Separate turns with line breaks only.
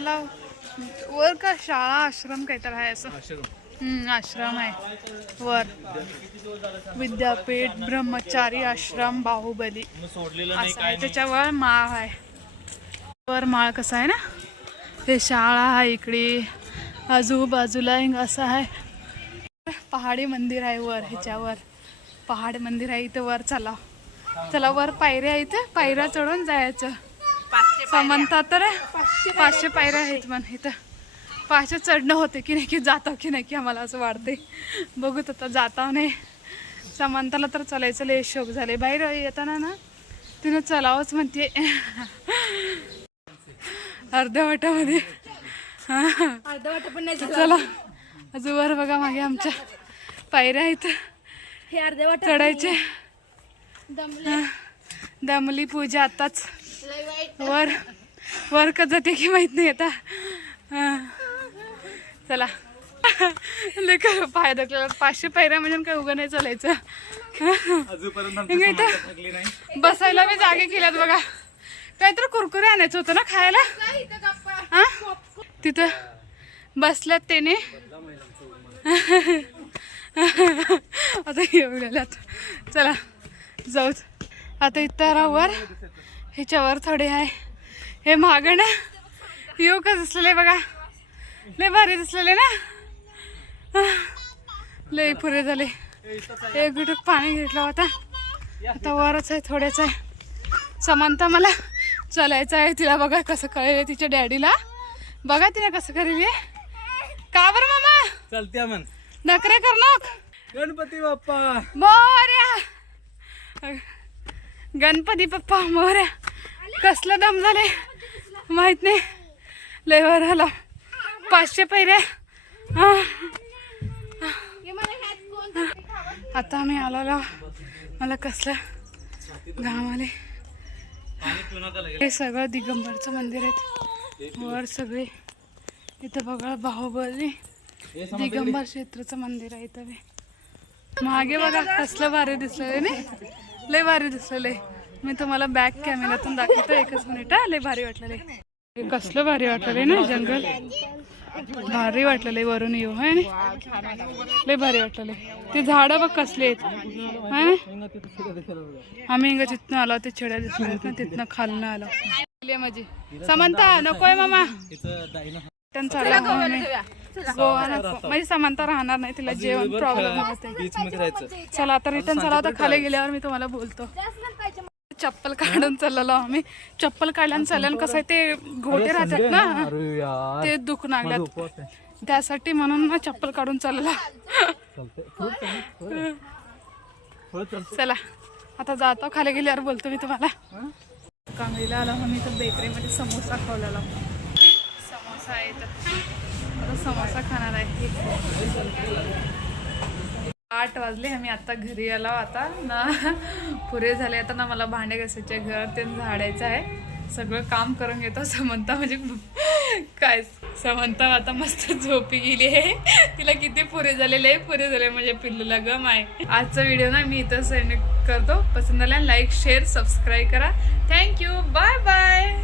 शाळाला वर का शाळा आश्रम काहीतरी आहे असं?
आश्रम.
आहे. वर. विद्यापीठ ब्रह्मचारी आश्रम बाहुबली. असं आहे. त्याच्यावर माळ आहे. वर माळ कसा आहे ना? हे शाळा आहे इकडे. आजूबाजूला असं आहे. पहाडी मंदिर आहे वर ह्याच्यावर. पहाड मंदिर आहे इथं वर. चला. चला वर पायऱ्या इथं. पायऱ्या चढून जायचं. समजतात तर पाचशे पायऱ्या आहेत म्हण इथं. पाचशे चढणं होते की नाही की जातो की नाही की आम्हाला असं वाटते बघूत आता जाता नाही. समांताला तर चालायचं लय शोक झाले बाहेर येताना ना तिनं चलावंच म्हणते अर्ध्या वाटामध्ये.
अर्धवट पण नाही
चला अजून वर बघा मागे आमच्या पायऱ्या आहेत.
हे अर्धवट
चढायचे.
दमले
दमली पूजा आताच. वर वर का जाते की माहीत नाही आता. चला. का पाय दुखलेला. पाचशे पायऱ्या म्हणजे काय उभं नाही चालायचं. इथं बसायला मी जागे केल्यात बघा. काहीतरी कुरकुरे आणायचं होतं ना खायला? हा? तिथं बसल्यात त्याने. आता येऊ गेल्यात. चला जाऊ आता इतर वर. ह्याच्यावर थोडे आहे. हे मागं ना. येऊ का दिसलेले बघा. लय भारी दिसलेले ना. लय पुरे झाले. एक गुटूक पाणी घेतलं होता. आता वरच आहे थोड्याच आहे. समानता मला चालायचं आहे. तिला बघा कसं कळेल तिच्या डॅडीला. बघा तिने कसं करेल. का बरं मामा?
चालत्या मन
नखरे कर नक
गणपती बाप्पा.
मोर्या. गणपती पप्पा मोऱ्या कसलं दम झाले माहीत नाही. लेवर आला. पाचशे पहिल्या आता आम्ही आलो मला कसलं घाम आले हे सगळं दिगंबरचं मंदिर आहेत. वर सगळे. इथं बघा बाहुबली. दिगंबर क्षेत्राचं मंदिर आहे इथं मागे बघा कसलं भारी दिसलं नाही? लय भारी दिसलेलं मी तुम्हाला बॅक कॅमेऱ्यातून दाखवतो एकच मिनिट लय भारी वाटलेलं कसलं भारी वाटलेलं आहे ना जंगल. भारी वाटलेलं वरून येऊ है ना? लय भारी वाटलेलं. ते झाडं बघ कसले आहेत. है आम्ही इंग तिथनं आलो ते छेड्या दिसल्या ना तिथनं खालनं आलो. माझी. समांता नकोय मामा. चालला. गोवा नको. म्हणजे समांता राहणार नाही तिला जेवण प्रॉब्लेम होते.
बीच मध्ये राहायचं.
चला आता रिटर्न चला. आता खाली गेल्यावर मी तुम्हाला बोलतो. चप्पल काढून चाललेलो आम्ही. चप्पल काढल्यानं चालल्यानं कसं आहे ते घोटे राहतात ना.
अरे यार.
ते दुख लागल्यात त्यासाठी म्हणून ना चप्पल काढून
चालेल.
चला. आता जातो. खाली गेल्यावर बोलतो मी तुम्हाला. कांगडीला आला मग मी तर बेकरीमध्ये समोसा खावलेला. समोसा आहे तर. आता समोसा खाणार आहे. आठ वाजले आम्ही आता घरी आलो. आता ना पुरे झाले. आता ना मला भांडे घासायचे घर ते झाडायचं आहे. सगळं काम करून घेतो. समंता म्हणजे काय? समंता आता मस्त झोपी गेली आहे. तिला किती पुरे झालेले आहे. पुरे झाले म्हणजे पिल्लूला गम आहे आजचा व्हिडिओ ना मी इथं सेंड करतो. पसंत आला लाईक शेअर सबस्क्राईब करा. Thank you bye bye